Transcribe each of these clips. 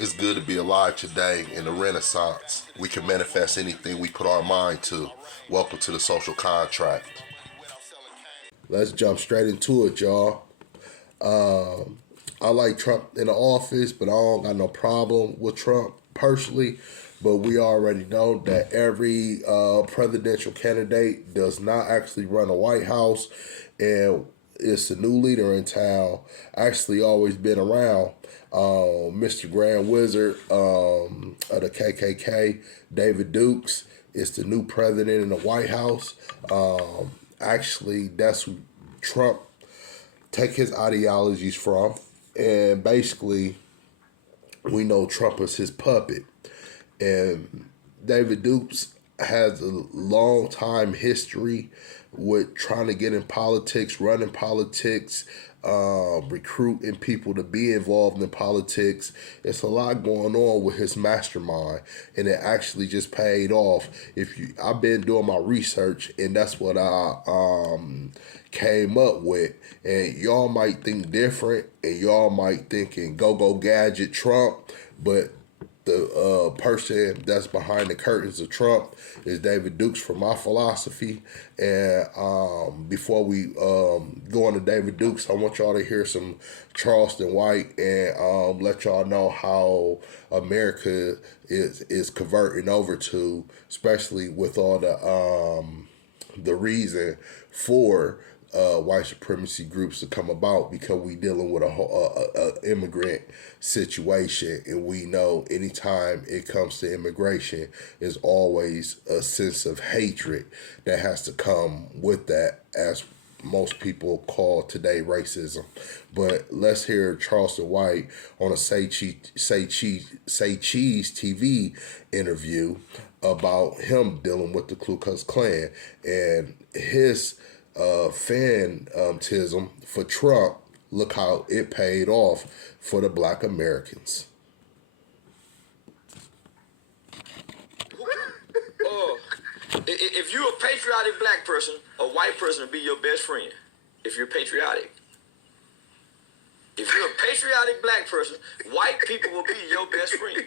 It's good to be alive today in the Renaissance. We can manifest anything we put our mind to. Welcome to the social contract. Let's jump straight into it, y'all. I like Trump in the office, but I don't got no problem with Trump personally. But we already know that every presidential candidate does not actually run a White House, and it's a new leader in town. Actually, always been around. Mr. Grand Wizard of the KKK, David Dukes, is the new president in the White House. Actually, that's who Trump take his ideologies from, and basically, we know Trump is his puppet. And David Dukes has a long time history with trying to get in politics, running politics, recruiting people to be involved in politics. It's a lot going on with his mastermind, and it actually just paid off. I've been doing my research, and that's what I came up with. And y'all might think different, and y'all might thinking go gadget Trump, but the person that's behind the curtains of Trump is David Dukes from my philosophy. And before we go into David Dukes, I want y'all to hear some Charleston White and let y'all know how America is converting over to, especially with all the reason for white supremacy groups to come about, because we dealing with a whole immigrant situation, and we know anytime it comes to immigration, is always a sense of hatred that has to come with that, as most people call today racism. But let's hear Charleston White on a Say Cheese TV interview about him dealing with the Ku Klux Klan and his fanism for Trump. Look how it paid off for the Black Americans. If you're a patriotic black person, a white person will be your best friend. If you're patriotic. If you're a patriotic black person, white people will be your best friend.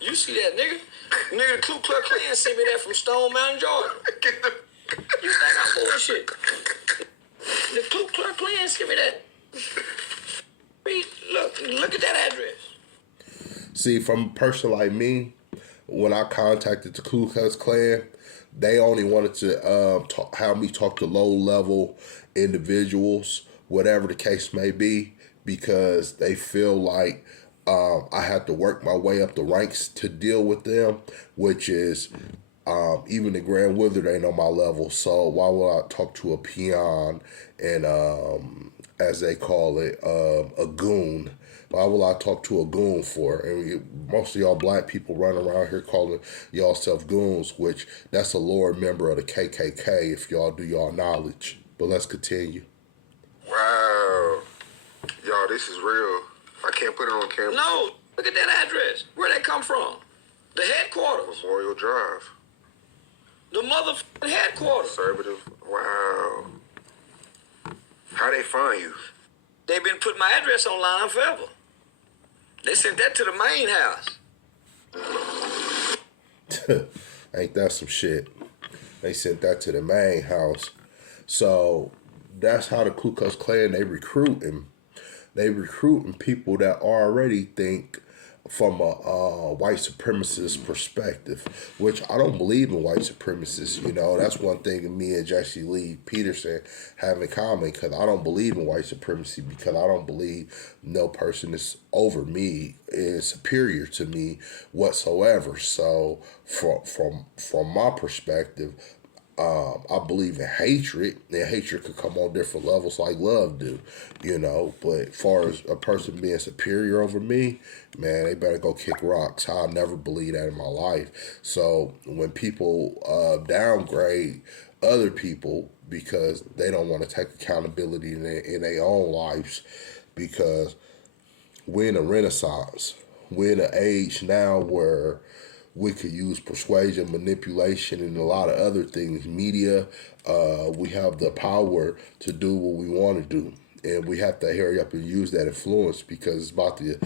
You see that, nigga? Nigga, the Ku Klux Klan sent me that from Stone Mountain, Georgia. You think I'm bullshit? The Ku Klux Klan sent me that. Look at that address. See, from a person like me, when I contacted the Ku Klux Klan, they only wanted to have me talk to low-level individuals, whatever the case may be, because they feel like I have to work my way up the ranks to deal with them, which is even the Grand Wizard ain't on my level. So why would I talk to a peon and, as they call it, a goon? Why will I talk to a goon for? And most of y'all black people run around here calling y'all self goons, which that's a lower member of the KKK if y'all do y'all knowledge. But let's continue. Wow. Y'all, this is real. I can't put it on camera. No, look at that address. Where'd that come from? The headquarters. Memorial Drive. The motherfucking headquarters. Conservative. Wow. How they find you? They've been putting my address online forever. They sent that to the main house. Ain't that some shit? They sent that to the main house. So that's how the Ku Klux Klan, they recruiting. They recruiting people that already think from a white supremacist perspective, which I don't believe in white supremacists. You know, that's one thing me and Jesse Lee Peterson have in common, because I don't believe in white supremacy, because I don't believe no person is over me, is superior to me whatsoever. So from my perspective, I believe in hatred, and hatred could come on different levels like love do, you know. But as far as a person being superior over me, man, they better go kick rocks. I'll never believe that in my life. So when people downgrade other people because they don't want to take accountability in their own lives, because we're in a renaissance. We're in an age now where we could use persuasion, manipulation, and a lot of other things. Media, we have the power to do what we want to do. And we have to hurry up and use that influence, because it's about to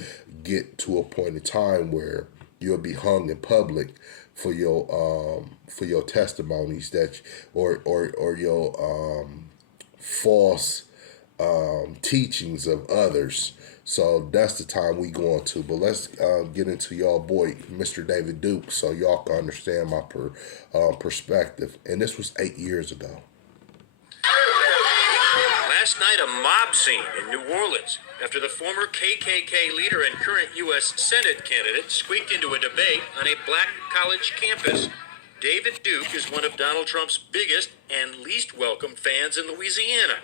get to a point in time where you'll be hung in public for your testimonies that or your false teachings of others. So that's the time we going to. But let's get into y'all boy, Mr. David Duke, so y'all can understand my perspective. And this was 8 years ago. Last night, a mob scene in New Orleans after the former KKK leader and current U.S. Senate candidate squeaked into a debate on a black college campus. David Duke is one of Donald Trump's biggest and least welcome fans in Louisiana.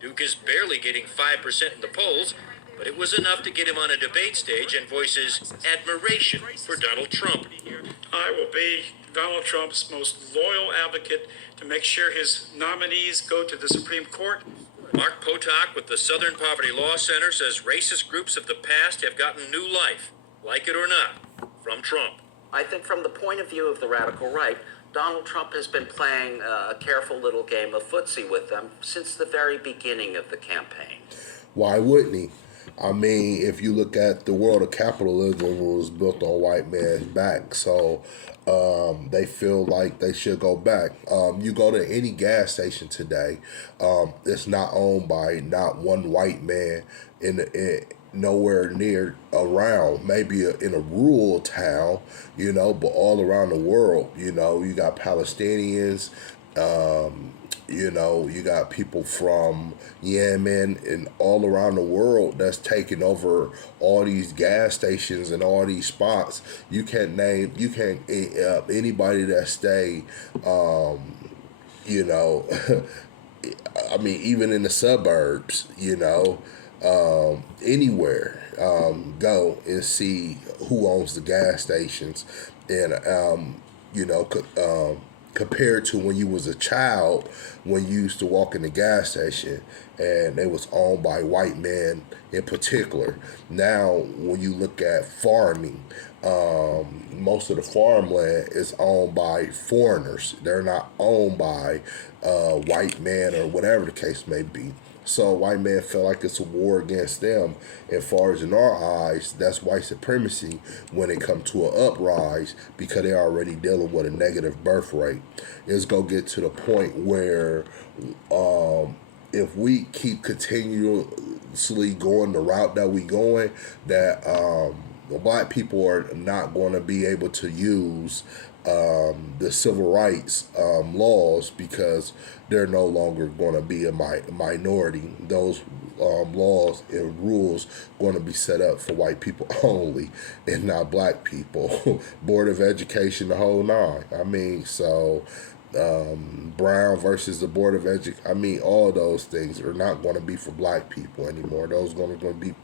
Duke is barely getting 5% in the polls, but it was enough to get him on a debate stage and voice his admiration for Donald Trump. I will be Donald Trump's most loyal advocate to make sure his nominees go to the Supreme Court. Mark Potok with the Southern Poverty Law Center says racist groups of the past have gotten new life, like it or not, from Trump. I think from the point of view of the radical right, Donald Trump has been playing a careful little game of footsie with them since the very beginning of the campaign. Why wouldn't he? I mean, if you look at the world of capitalism, it was built on white man's back. So they feel like they should go back. You go to any gas station today, it's not owned by not one white man nowhere near around, maybe in a rural town, but all around the world, you got Palestinians, you got people from Yemen and all around the world that's taking over all these gas stations and all these spots. You can't anybody that stay, I mean, even in the suburbs, anywhere, go and see who owns the gas stations, and compared to when you was a child, when you used to walk in the gas station and it was owned by white men in particular. Now, when you look at farming, most of the farmland is owned by foreigners. They're not owned by white men or whatever the case may be. So white men feel like it's a war against them. As far as in our eyes, that's white supremacy when it comes to an uprise, because they're already dealing with a negative birth rate. It's going to get to the point where if we keep continuously going the route that we going, that the black people are not going to be able to use the civil rights laws, because they're no longer going to be a minority. Those laws and rules going to be set up for white people only and not black people. Board of Education, the whole nine. I mean, so Brown versus the Board of Education. I mean, all those things are not going to be for black people anymore. Those are going to be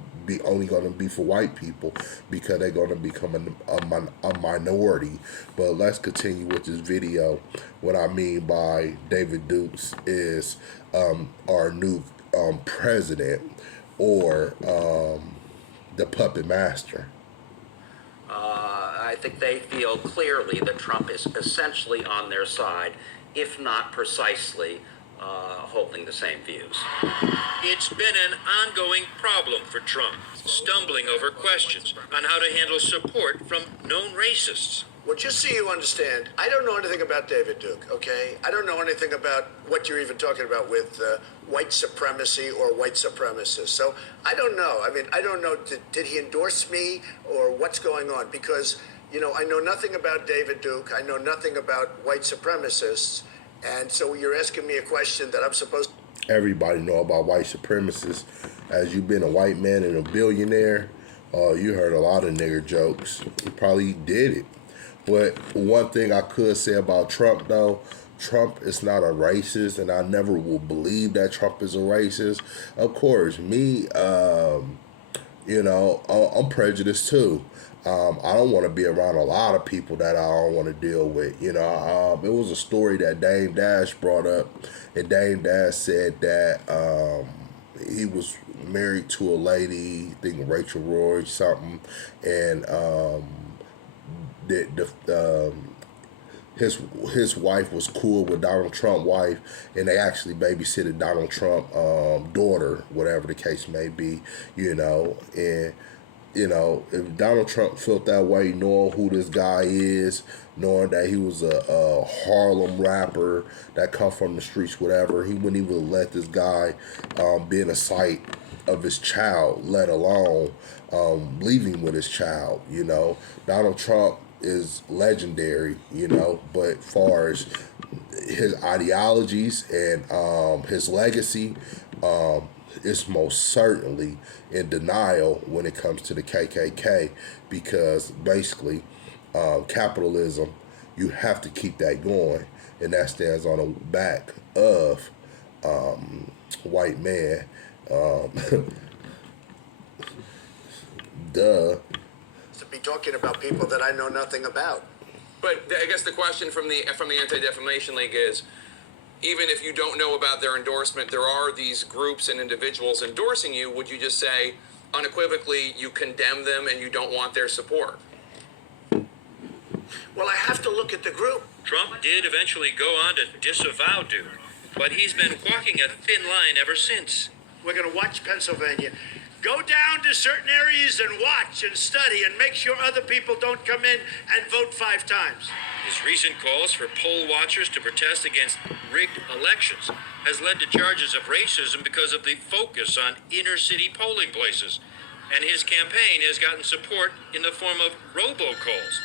only going to be for white people, because they're going to become a minority. But let's continue with this video. What I mean by David Dukes is our new president, or the puppet master. I think they feel clearly that Trump is essentially on their side, if not precisely holding the same views. It's been an ongoing problem for Trump, stumbling over questions on how to handle support from known racists. Well, just so you understand, I don't know anything about David Duke, okay? I don't know anything about what you're even talking about with white supremacy or white supremacists. So I don't know. I mean, I don't know, did he endorse me or what's going on? Because, I know nothing about David Duke. I know nothing about white supremacists. And so you're asking me a question that I'm supposed to... Everybody know about white supremacists. As you've been a white man and a billionaire, you heard a lot of nigger jokes. He probably did it. But one thing I could say about Trump, though, Trump is not a racist, and I never will believe that Trump is a racist. Of course, me, I'm prejudiced too. I don't want to be around a lot of people that I don't want to deal with. It was a story that Dame Dash brought up, and Dame Dash said that he was married to a lady, I think Rachel Roy something, and his wife was cool with Donald Trump's wife, and they actually babysitted Donald Trump's daughter, whatever the case may be, and you know, if Donald Trump felt that way, knowing who this guy is, knowing that he was a Harlem rapper that come from the streets, whatever, he wouldn't even let this guy be in the sight of his child, let alone leaving with his child. You know, Donald Trump is legendary, you know, but far as his ideologies and his legacy, is most certainly in denial when it comes to the KKK, because basically capitalism, you have to keep that going, and that stands on the back of white man. Duh. To be talking about people that I know nothing about. But I guess the question from the Anti-Defamation League is, even if you don't know about their endorsement, there are these groups and individuals endorsing you. Would you just say unequivocally you condemn them and you don't want their support? Well, I have to look at the group. Trump did eventually go on to disavow Duke, but he's been walking a thin line ever since. We're going to watch Pennsylvania. Go down to certain areas and watch and study and make sure other people don't come in and vote 5 times. His recent calls for poll watchers to protest against rigged elections has led to charges of racism because of the focus on inner city polling places. And his campaign has gotten support in the form of robocalls.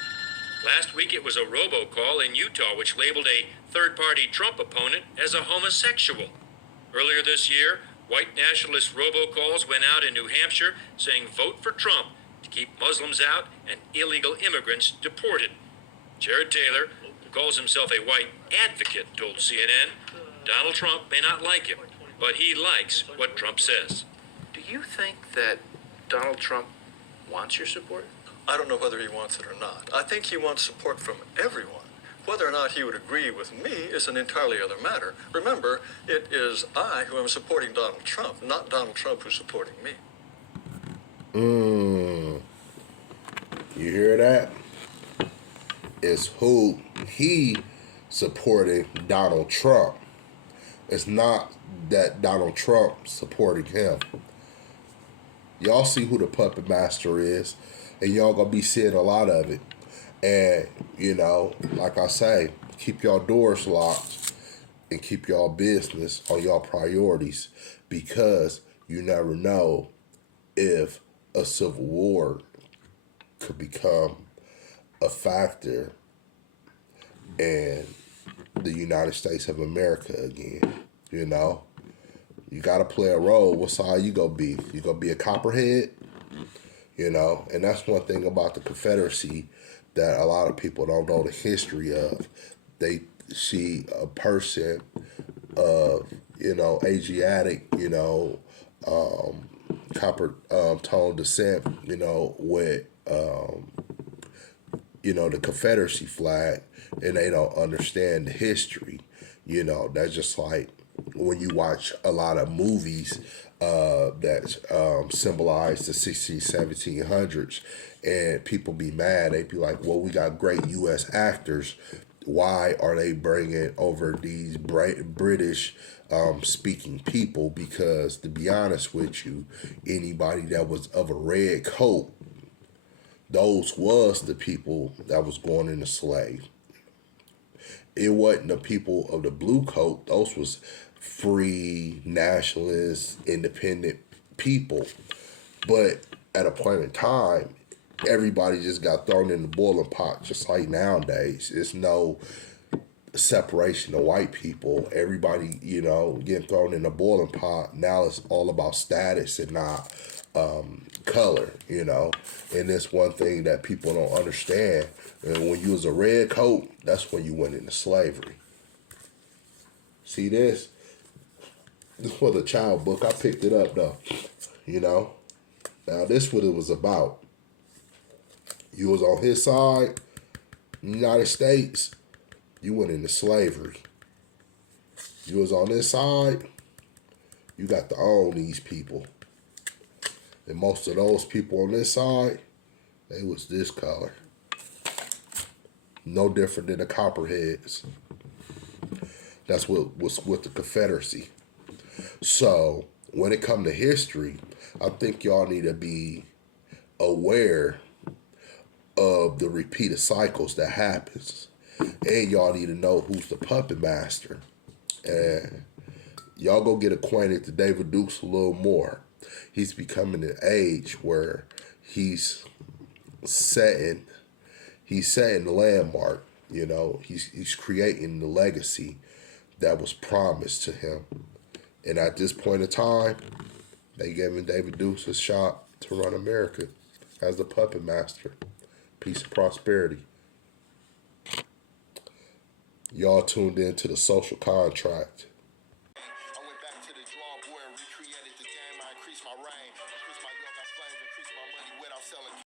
Last week it was a robocall in Utah which labeled a third-party Trump opponent as a homosexual. Earlier this year, white nationalist robocalls went out in New Hampshire saying vote for Trump to keep Muslims out and illegal immigrants deported. Jared Taylor, who calls himself a white advocate, told CNN, Donald Trump may not like him, but he likes what Trump says. Do you think that Donald Trump wants your support? I don't know whether he wants it or not. I think he wants support from everyone. Whether or not he would agree with me is an entirely other matter. Remember, it is I who am supporting Donald Trump, not Donald Trump who's supporting me. You hear that? It's who he supporting Donald Trump. It's not that Donald Trump supporting him. Y'all see who the puppet master is, and y'all gonna be seeing a lot of it. And, you know, like I say, keep y'all doors locked and keep y'all business on y'all priorities, because you never know if a civil war could become a factor in the United States of America again. You know, you got to play a role. What side you gonna be? You gonna be a copperhead? You know, and that's one thing about the Confederacy that a lot of people don't know the history of. They see a person of, you know, Asiatic, you know, copper tone descent, you know, with, you know, the Confederacy flag, and they don't understand the history. You know, that's just like when you watch a lot of movies that symbolize the 1600s, 1700s, and people be mad. They be like, well, we got great U.S. actors. Why are they bringing over these British speaking people? Because to be honest with you, anybody that was of a red coat, those was the people that was going into slave. It wasn't the people of the blue coat. Those was free, nationalist, independent people. But at a point in time, everybody just got thrown in the boiling pot, just like nowadays. It's no separation of white people. Everybody, you know, getting thrown in the boiling pot. Now it's all about status and not color, you know. And it's one thing that people don't understand. And when you was a red coat, that's when you went into slavery. See this? This was a child book. I picked it up though, you know. Now this what it was about. You was on his side, United States, you went into slavery. You was on this side, you got to own these people. And most of those people on this side, they was this color. No different than the Copperheads. That's what was with the Confederacy. So when it come to history, I think y'all need to be aware of the repeated cycles that happens. And y'all need to know who's the puppet master. And y'all go get acquainted to David Dukes a little more. He's becoming an age where he's setting the landmark. You know, he's creating the legacy that was promised to him. And at this point in time, they giving David Dukes a shot to run America as the puppet master. Peace and prosperity. Y'all tuned in to The Social Contract.